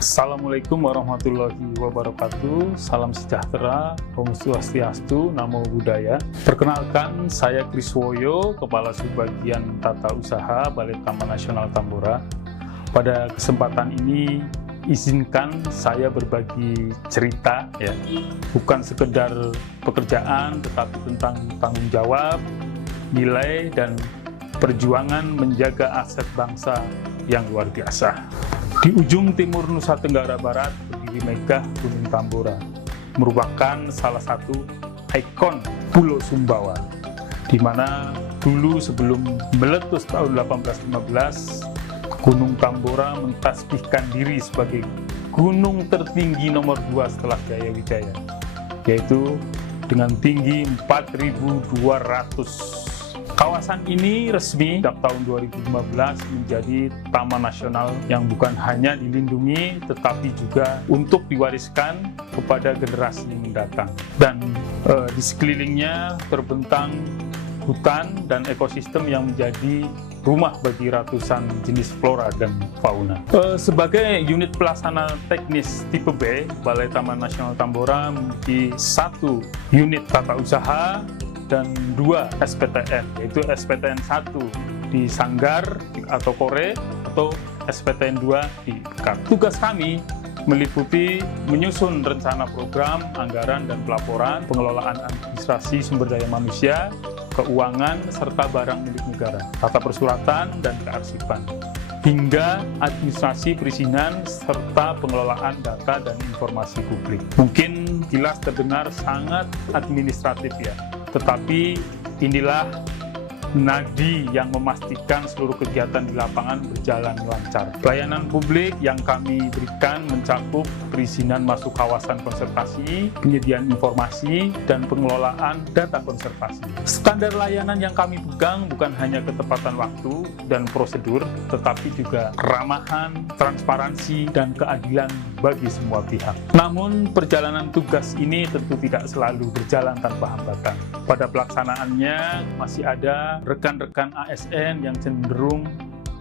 Assalamualaikum warahmatullahi wabarakatuh. Salam sejahtera, Om Swastiastu, Namo Buddhaya. Perkenalkan, saya Kriswoyo, Kepala Subbagian Tata Usaha Balai Taman Nasional Tambora. Pada kesempatan ini, izinkan saya berbagi cerita, ya, bukan sekedar pekerjaan, tetapi tentang tanggung jawab, nilai, dan perjuangan menjaga aset bangsa yang luar biasa. Di ujung timur Nusa Tenggara Barat berdiri megah Gunung Tambora, merupakan salah satu ikon Pulau Sumbawa, di mana dulu sebelum meletus tahun 1815, Gunung Tambora mentasbihkan diri sebagai gunung tertinggi nomor 2 setelah Jayawijaya, yaitu dengan tinggi 4.200. Kawasan ini resmi sejak tahun 2015 menjadi Taman Nasional yang bukan hanya dilindungi, tetapi juga untuk diwariskan kepada generasi mendatang. Dan di sekelilingnya terbentang hutan dan ekosistem yang menjadi rumah bagi ratusan jenis flora dan fauna. Sebagai unit pelaksana teknis tipe B, Balai Taman Nasional Tambora memiliki 1 unit tata usaha dan 2 SPTN, yaitu SPTN 1 di Sanggar atau Kore atau SPTN 2 di Pekat. Tugas kami meliputi menyusun rencana program, anggaran, dan pelaporan, pengelolaan administrasi sumber daya manusia, keuangan, serta barang milik negara, tata persuratan, dan kearsipan, hingga administrasi perizinan serta pengelolaan data dan informasi publik. Mungkin jelas terdengar sangat administratif, ya, tetapi inilah nadi yang memastikan seluruh kegiatan di lapangan berjalan lancar. Pelayanan publik yang kami berikan mencakup perizinan masuk kawasan konservasi, penyediaan informasi, dan pengelolaan data konservasi. Standar layanan yang kami pegang bukan hanya ketepatan waktu dan prosedur, tetapi juga keramahan, transparansi, dan keadilan bagi semua pihak. Namun, perjalanan tugas ini tentu tidak selalu berjalan tanpa hambatan. Pada pelaksanaannya masih ada rekan-rekan ASN yang cenderung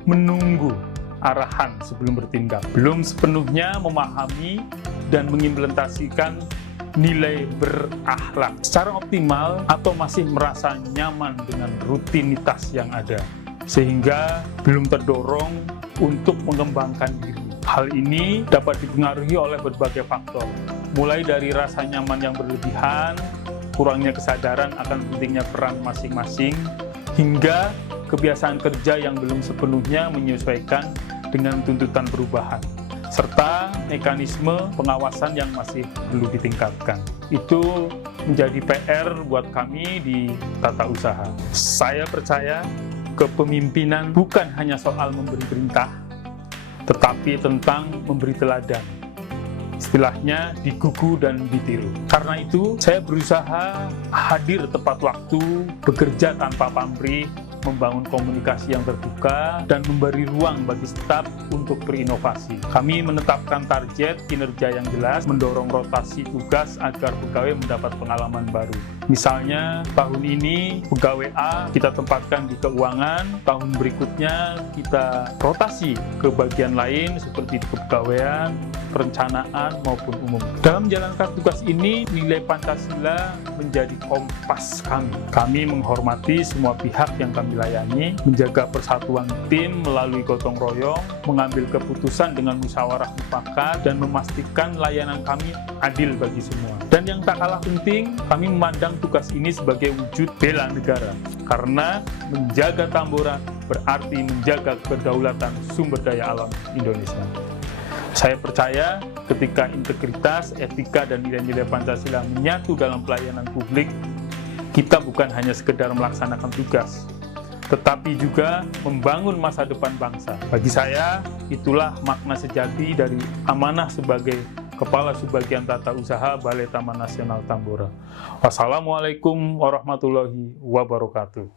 menunggu arahan sebelum bertindak, belum sepenuhnya memahami dan mengimplementasikan nilai berakhlak secara optimal atau masih merasa nyaman dengan rutinitas yang ada, sehingga belum terdorong untuk mengembangkan diri. Hal ini dapat dipengaruhi oleh berbagai faktor, mulai dari rasa nyaman yang berlebihan, kurangnya kesadaran akan pentingnya peran masing-masing, hingga kebiasaan kerja yang belum sepenuhnya menyesuaikan dengan tuntutan perubahan, serta mekanisme pengawasan yang masih perlu ditingkatkan. Itu menjadi PR buat kami di tata usaha. Saya percaya kepemimpinan bukan hanya soal memberi perintah, tetapi tentang memberi teladan. Istilahnya digugu dan ditiru. Karena itu, saya berusaha hadir tepat waktu, bekerja tanpa pamrih, membangun komunikasi yang terbuka, dan memberi ruang bagi staf untuk berinovasi. Kami menetapkan target kinerja yang jelas, mendorong rotasi tugas agar pegawai mendapat pengalaman baru. Misalnya, tahun ini pegawai A kita tempatkan di keuangan, tahun berikutnya kita rotasi ke bagian lain seperti di kepegawaian, perencanaan, maupun umum. Dalam menjalankan tugas ini, nilai Pancasila menjadi kompas kami. Kami menghormati semua pihak yang kami layani, menjaga persatuan tim melalui gotong royong, mengambil keputusan dengan musyawarah mufakat, dan memastikan layanan kami adil bagi semua. Dan yang tak kalah penting, kami memandang tugas ini sebagai wujud bela negara, karena menjaga Tambora berarti menjaga kedaulatan sumber daya alam Indonesia. Saya percaya ketika integritas, etika, dan nilai-nilai Pancasila menyatu dalam pelayanan publik, kita bukan hanya sekedar melaksanakan tugas, tetapi juga membangun masa depan bangsa. Bagi saya, itulah makna sejati dari amanah sebagai Kepala Subbagian Tata Usaha Balai Taman Nasional Tambora. Wassalamualaikum warahmatullahi wabarakatuh.